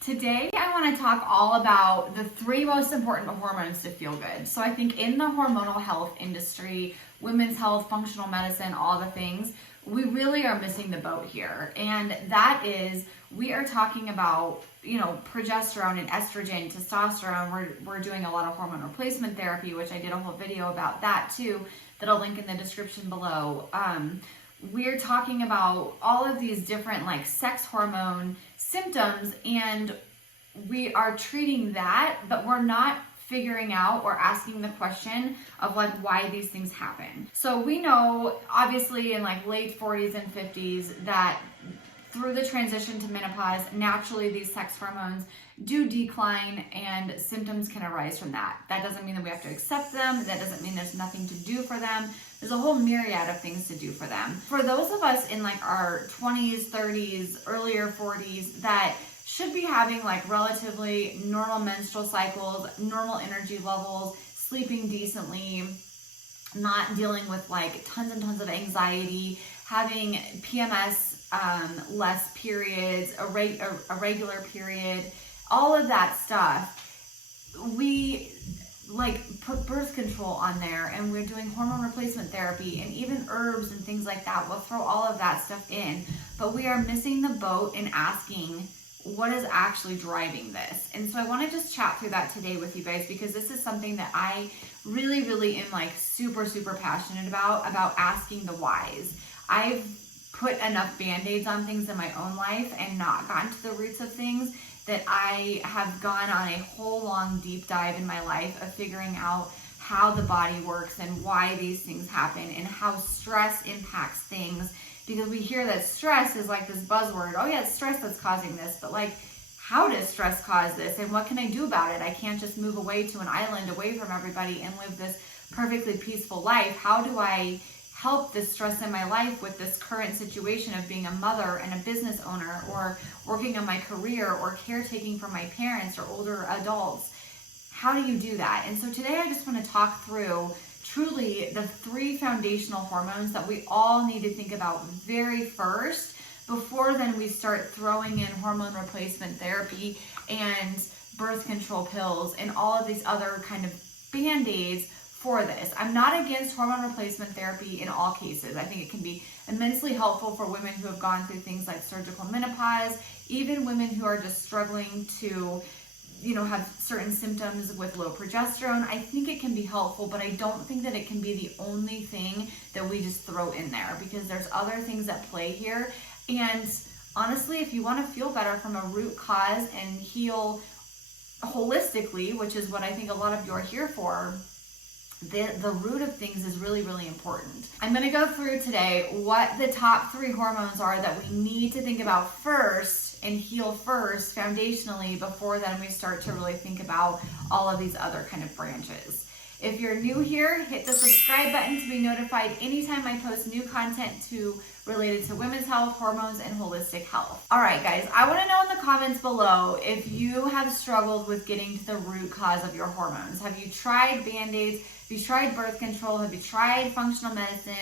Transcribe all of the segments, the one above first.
Today, I want to talk all about the three most important hormones to feel good. So I think in the hormonal health industry, women's health, functional medicine, all the things, we really are missing the boat here. And that is, we are talking about, progesterone and estrogen, testosterone. We're doing a lot of hormone replacement therapy, which I did a whole video about that too, that I'll link in the description below. We're talking about all of these different sex hormone symptoms, and we are treating that, but we're not figuring out or asking the question of why these things happen. So we know obviously in late 40s and 50s that through the transition to menopause, naturally these sex hormones do decline and symptoms can arise from that. That doesn't mean that we have to accept them. That doesn't mean there's nothing to do for them. There's a whole myriad of things to do for them. For those of us in our 20s, 30s, earlier 40s that should be having relatively normal menstrual cycles, normal energy levels, sleeping decently, not dealing with tons and tons of anxiety, having PMS, less periods, a regular period, all of that stuff, we put birth control on there, and we're doing hormone replacement therapy and even herbs and things like that. We'll throw all of that stuff in, but we are missing the boat in asking what is actually driving this. And so I want to just chat through that today with you guys, because this is something that I really am super passionate about asking the whys. I've put enough band-aids on things in my own life and not gotten to the roots of things that I have gone on a whole long deep dive in my life of figuring out how the body works and why these things happen and how stress impacts things. Because we hear that stress is this buzzword. Oh yeah, it's stress that's causing this. But how does stress cause this? And what can I do about it? I can't just move away to an island away from everybody and live this perfectly peaceful life. How do I help this stress in my life with this current situation of being a mother and a business owner, or working on my career, or caretaking for my parents or older adults? How do you do that? And so today I just want to talk through truly the three foundational hormones that we all need to think about very first, before then we start throwing in hormone replacement therapy and birth control pills and all of these other kind of band-aids for this. I'm not against hormone replacement therapy in all cases. I think it can be immensely helpful for women who have gone through things like surgical menopause, even women who are just struggling to have certain symptoms with low progesterone. I think it can be helpful, but I don't think that it can be the only thing that we just throw in there, because there's other things at play here. And honestly, if you want to feel better from a root cause and heal holistically, which is what I think a lot of you are here for, the root of things is really important. I'm going to go through today what the top three hormones are that we need to think about first and heal first foundationally, before then we start to really think about all of these other kind of branches. If you're new here, hit the subscribe button to be notified anytime I post new content related to women's health, hormones, and holistic health. All right, guys, I want to know in the comments below if you have struggled with getting to the root cause of your hormones. Have you tried band-aids? Have you tried birth control? Have you tried functional medicine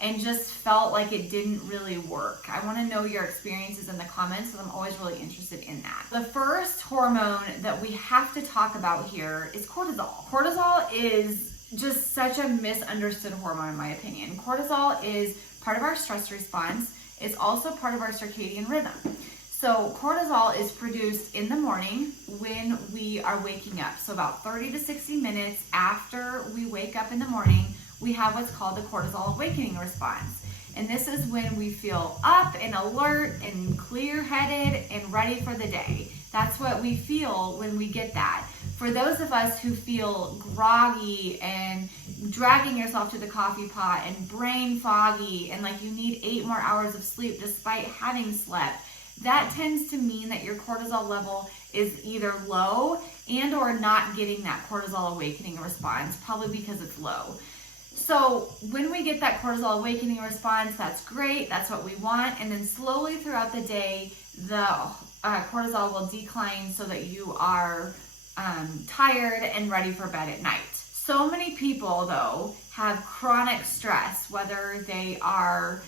and just felt like it didn't really work? I want to know your experiences in the comments, because I'm always really interested in that. The first hormone that we have to talk about here is cortisol. Cortisol is just such a misunderstood hormone, in my opinion. Cortisol is part of our stress response. It's also part of our circadian rhythm. So cortisol is produced in the morning when we are waking up. So about 30 to 60 minutes after we wake up in the morning, we have what's called the cortisol awakening response. And this is when we feel up and alert and clear-headed and ready for the day. That's what we feel when we get that. For those of us who feel groggy and dragging yourself to the coffee pot and brain foggy and you need 8 more hours of sleep despite having slept, that tends to mean that your cortisol level is either low and or not getting that cortisol awakening response, probably because it's low. So when we get that cortisol awakening response, that's great. That's what we want. And then slowly throughout the day, the cortisol will decline so that you are tired and ready for bed at night. So many people, though, have chronic stress, whether they are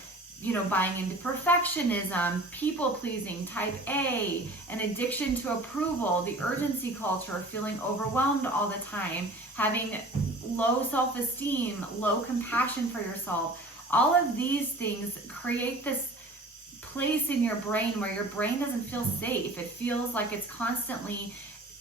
buying into perfectionism, people pleasing, type A, an addiction to approval, the urgency culture, feeling overwhelmed all the time, having low self-esteem, low compassion for yourself. All of these things create this place in your brain where your brain doesn't feel safe. It feels like it's constantly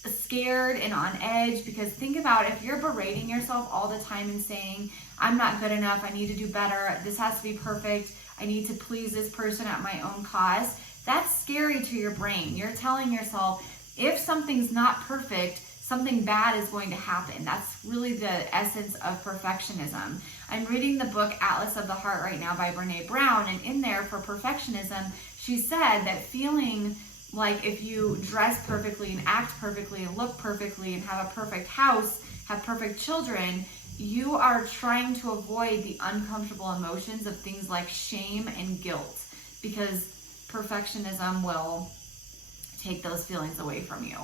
scared and on edge, because think about if you're berating yourself all the time and saying, I'm not good enough, I need to do better, this has to be perfect, I need to please this person at my own cost. That's scary to your brain. You're telling yourself, if something's not perfect, something bad is going to happen. That's really the essence of perfectionism. I'm reading the book Atlas of the Heart right now by Brene Brown, and in there for perfectionism, she said that feeling like if you dress perfectly and act perfectly and look perfectly and have a perfect house, have perfect children, you are trying to avoid the uncomfortable emotions of things like shame and guilt, because perfectionism will take those feelings away from you.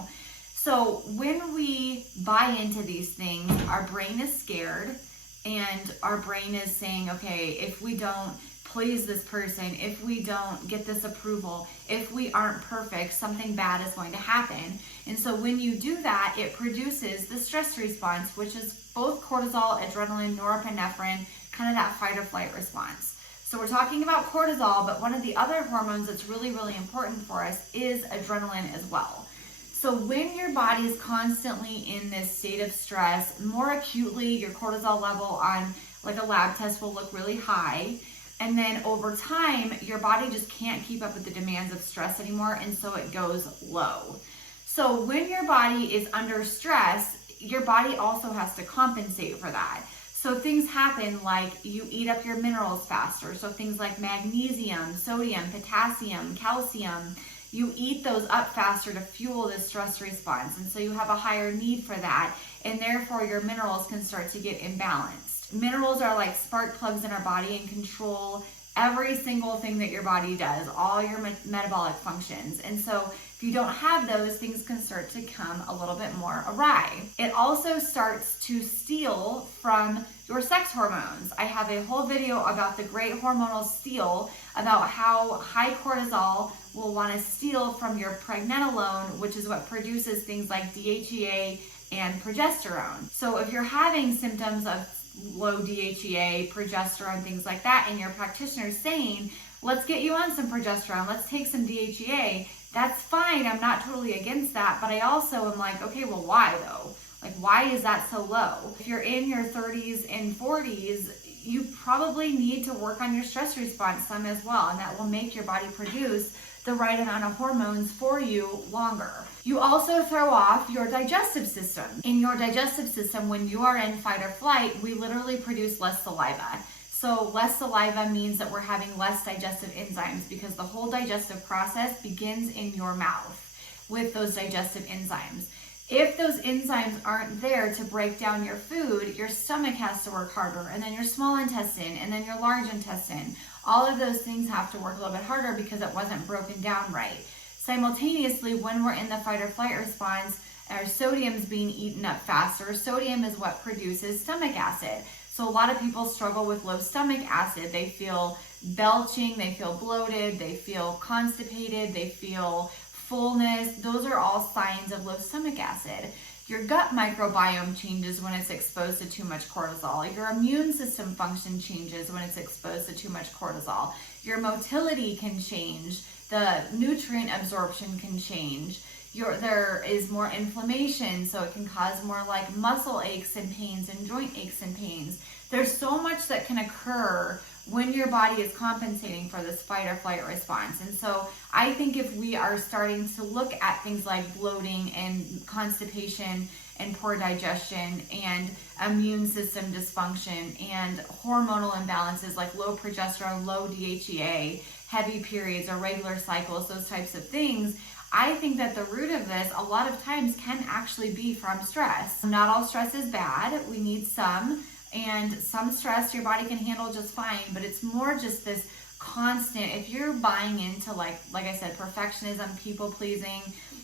So when we buy into these things, our brain is scared, and our brain is saying, okay, if we don't please this person, if we don't get this approval, if we aren't perfect, something bad is going to happen. And so when you do that, it produces the stress response, which is both cortisol, adrenaline, norepinephrine, kind of that fight or flight response. So we're talking about cortisol, but one of the other hormones that's really, really important for us is adrenaline as well. So when your body is constantly in this state of stress, more acutely, your cortisol level on like a lab test will look really high. And then over time, your body just can't keep up with the demands of stress anymore, and so it goes low. So when your body is under stress, your body also has to compensate for that. So things happen like you eat up your minerals faster. So things like magnesium, sodium, potassium, calcium, you eat those up faster to fuel this stress response. And so you have a higher need for that, and therefore your minerals can start to get imbalanced. Minerals are like spark plugs in our body and control every single thing that your body does, all your metabolic functions. And so if you don't have those, things can start to come a little bit more awry. It also starts to steal from your sex hormones. I have a whole video about the great hormonal steal, about how high cortisol will want to steal from your pregnenolone, which is what produces things like DHEA and progesterone. So if you're having symptoms of low DHEA, progesterone, things like that, and your practitioner's saying, let's get you on some progesterone, let's take some DHEA, that's fine. I'm not totally against that, but I also am like, okay, well, why though? Like, why is that so low? If you're in your 30s and 40s, you probably need to work on your stress response some as well, and that will make your body produce the right amount of hormones for you longer. You also throw off your digestive system. In your digestive system, when you are in fight or flight, we literally produce less saliva. So less saliva means that we're having less digestive enzymes, because the whole digestive process begins in your mouth with those digestive enzymes. If those enzymes aren't there to break down your food, your stomach has to work harder, and then your small intestine, and then your large intestine. All of those things have to work a little bit harder because it wasn't broken down right. Simultaneously, when we're in the fight or flight response, our sodium is being eaten up faster. Sodium is what produces stomach acid. So a lot of people struggle with low stomach acid. They feel belching, they feel bloated, they feel constipated, they feel fullness. Those are all signs of low stomach acid. Your gut microbiome changes when it's exposed to too much cortisol. Your immune system function changes when it's exposed to too much cortisol. Your motility can change. The nutrient absorption can change. There is more inflammation, so it can cause more like muscle aches and pains and joint aches and pains. There's so much that can occur when your body is compensating for this fight or flight response. And so I think if we are starting to look at things like bloating and constipation and poor digestion and immune system dysfunction and hormonal imbalances like low progesterone, low DHEA, heavy periods, irregular cycles, those types of things, I think that the root of this a lot of times can actually be from stress. Not all stress is bad. We need some. And some stress your body can handle just fine, but it's more just this constant, if you're buying into like I said, perfectionism, people pleasing,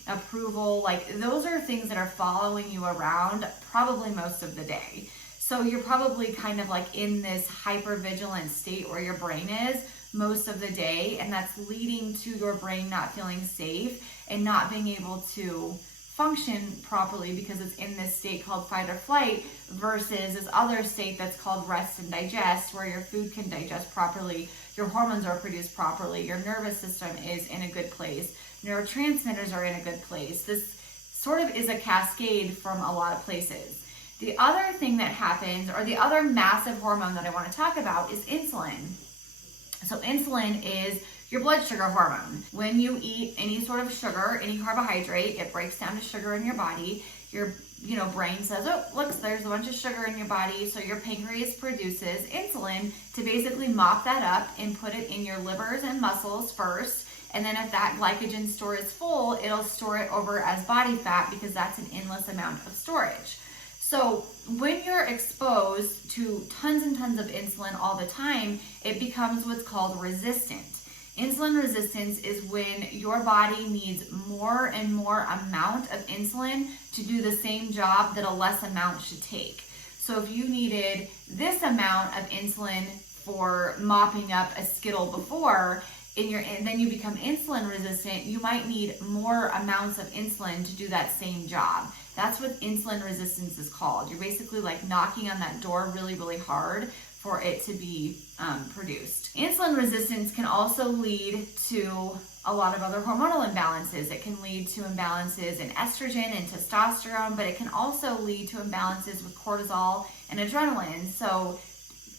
approval, like those are things that are following you around probably most of the day. So you're probably kind of like in this hyper vigilant state where your brain is most of the day, and that's leading to your brain not feeling safe and not being able to function properly because it's in this state called fight or flight versus this other state that's called rest and digest, where your food can digest properly, your hormones are produced properly, your nervous system is in a good place, neurotransmitters are in a good place. This sort of is a cascade from a lot of places. The other thing that happens, or the other massive hormone that I want to talk about, is insulin. So insulin is your blood sugar hormone. When you eat any sort of sugar, any carbohydrate, it breaks down to sugar in your body. Your brain says, oh, look, there's a bunch of sugar in your body. So your pancreas produces insulin to basically mop that up and put it in your livers and muscles first. And then if that glycogen store is full, it'll store it over as body fat because that's an endless amount of storage. So when you're exposed to tons and tons of insulin all the time, it becomes what's called resistant. Insulin resistance is when your body needs more and more amount of insulin to do the same job that a less amount should take. So if you needed this amount of insulin for mopping up a Skittle before, and then you become insulin resistant, you might need more amounts of insulin to do that same job. That's what insulin resistance is called. You're basically like knocking on that door really, really hard for it to be produced. Insulin resistance can also lead to a lot of other hormonal imbalances. It can lead to imbalances in estrogen and testosterone, but it can also lead to imbalances with cortisol and adrenaline. So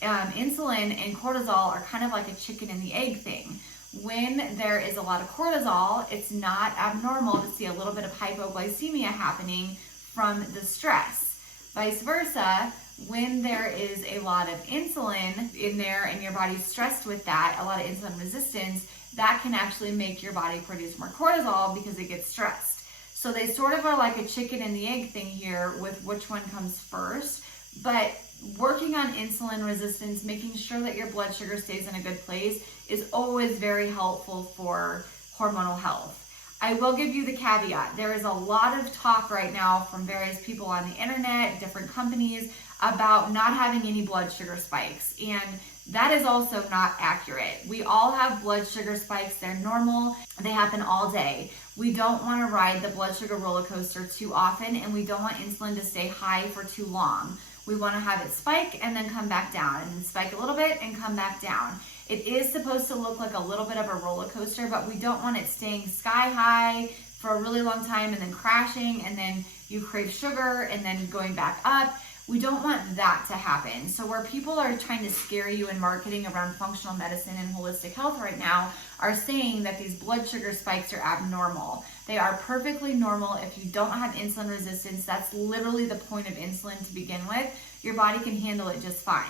insulin and cortisol are kind of like a chicken and the egg thing. When there is a lot of cortisol, it's not abnormal to see a little bit of hypoglycemia happening from the stress. Vice versa, when there is a lot of insulin in there and your body's stressed with that, a lot of insulin resistance, that can actually make your body produce more cortisol because it gets stressed. So they sort of are like a chicken and the egg thing here with which one comes first. But working on insulin resistance, making sure that your blood sugar stays in a good place, is always very helpful for hormonal health. I will give you the caveat. There is a lot of talk right now from various people on the internet, different companies, about not having any blood sugar spikes. And that is also not accurate. We all have blood sugar spikes. They're normal. They happen all day. We don't want to ride the blood sugar roller coaster too often, and we don't want insulin to stay high for too long. We want to have it spike and then come back down, and then spike a little bit and come back down. It is supposed to look like a little bit of a roller coaster, but we don't want it staying sky high for a really long time and then crashing, and then you crave sugar and then going back up. We don't want that to happen. So where people are trying to scare you in marketing around functional medicine and holistic health right now are saying that these blood sugar spikes are abnormal. They are perfectly normal if you don't have insulin resistance. That's literally the point of insulin to begin with. Your body can handle it just fine.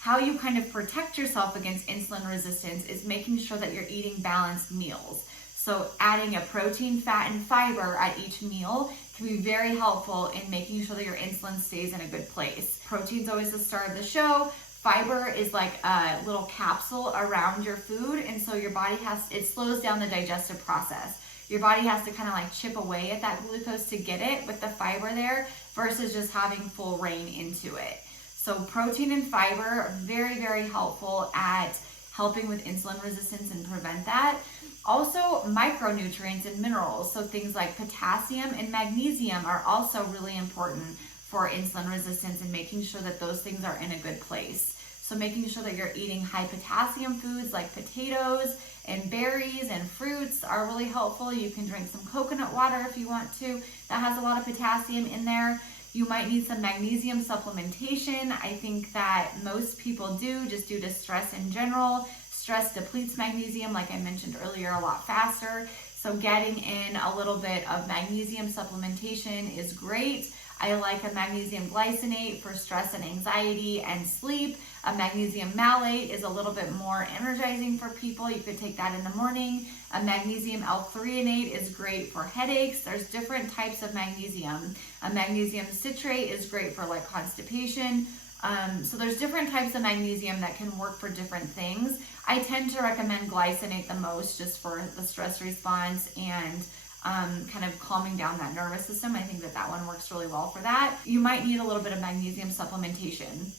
How you kind of protect yourself against insulin resistance is making sure that you're eating balanced meals. So adding a protein, fat, and fiber at each meal can be very helpful in making sure that your insulin stays in a good place. Protein's always the star of the show. Fiber is like a little capsule around your food, and so your body it slows down the digestive process. Your body has to kind of like chip away at that glucose to get it with the fiber there versus just having full reign into it. So protein and fiber are very, very helpful at helping with insulin resistance and prevent that. Also, micronutrients and minerals, so things like potassium and magnesium are also really important for insulin resistance and making sure that those things are in a good place. So making sure that you're eating high potassium foods like potatoes and berries and fruits are really helpful. You can drink some coconut water if you want to. That has a lot of potassium in there. You might need some magnesium supplementation. I think that most people do, just due to stress in general. Stress depletes magnesium, like I mentioned earlier, a lot faster. So getting in a little bit of magnesium supplementation is great. I like a magnesium glycinate for stress and anxiety and sleep. A magnesium malate is a little bit more energizing for people. You could take that in the morning. A magnesium L-threonate is great for headaches. There's different types of magnesium. A magnesium citrate is great for like constipation. So there's different types of magnesium that can work for different things. I tend to recommend glycinate the most just for the stress response and kind of calming down that nervous system. I think that one works really well for that. You might need a little bit of magnesium supplementation.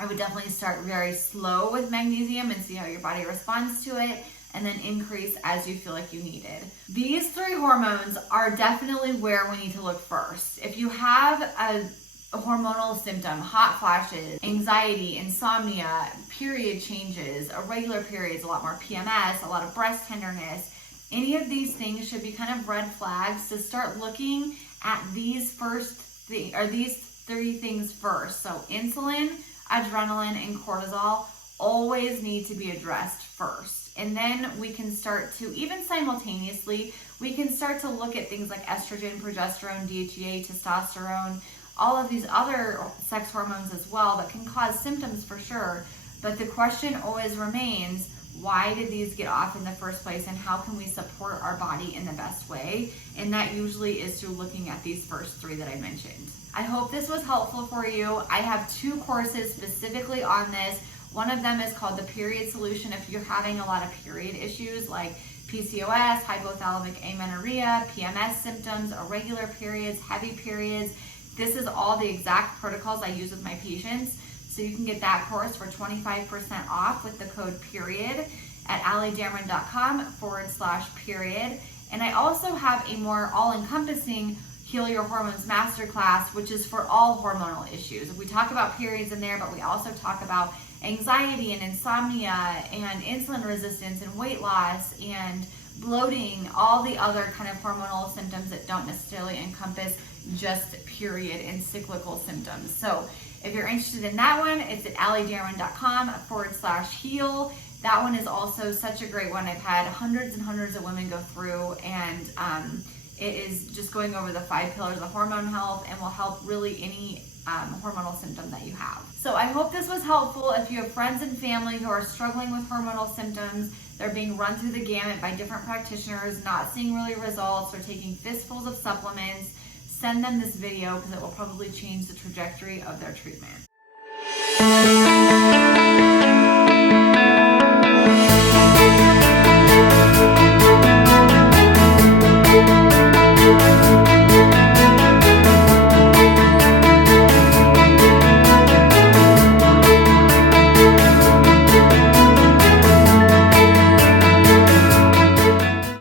I would definitely start very slow with magnesium and see how your body responds to it, and then increase as you feel like you need it. These 3 hormones are definitely where we need to look first. If you have a hormonal symptom, hot flashes, anxiety, insomnia, period changes, irregular periods, a lot more PMS, a lot of breast tenderness, any of these things should be kind of red flags to start looking at these these 3 things first. So insulin, adrenaline, and cortisol always need to be addressed first. And then we can start to, even simultaneously, we can start to look at things like estrogen, progesterone, DHEA, testosterone, all of these other sex hormones as well that can cause symptoms for sure. But the question always remains, why did these get off in the first place, and how can we support our body in the best way? And that usually is through looking at these first 3 that I mentioned. I hope this was helpful for you. I have 2 courses specifically on this. One of them is called the Period Solution if you're having a lot of period issues like PCOS, hypothalamic amenorrhea, PMS symptoms, irregular periods, heavy periods. This is all the exact protocols I use with my patients. So you can get that course for 25% off with the code PERIOD at allydamron.com/period. And I also have a more all-encompassing Heal Your Hormones Masterclass, which is for all hormonal issues. We talk about periods in there, but we also talk about anxiety and insomnia and insulin resistance and weight loss and bloating, all the other kind of hormonal symptoms that don't necessarily encompass just period and cyclical symptoms. So if you're interested in that one, it's at allydamron.com/heal. That one is also such a great one. I've had hundreds and hundreds of women go through, and it is just going over the 5 pillars of hormone health and will help really any hormonal symptom that you have. So I hope this was helpful. If you have friends and family who are struggling with hormonal symptoms, they're being run through the gamut by different practitioners, not seeing really results, or taking fistfuls of supplements, send them this video because it will probably change the trajectory of their treatment.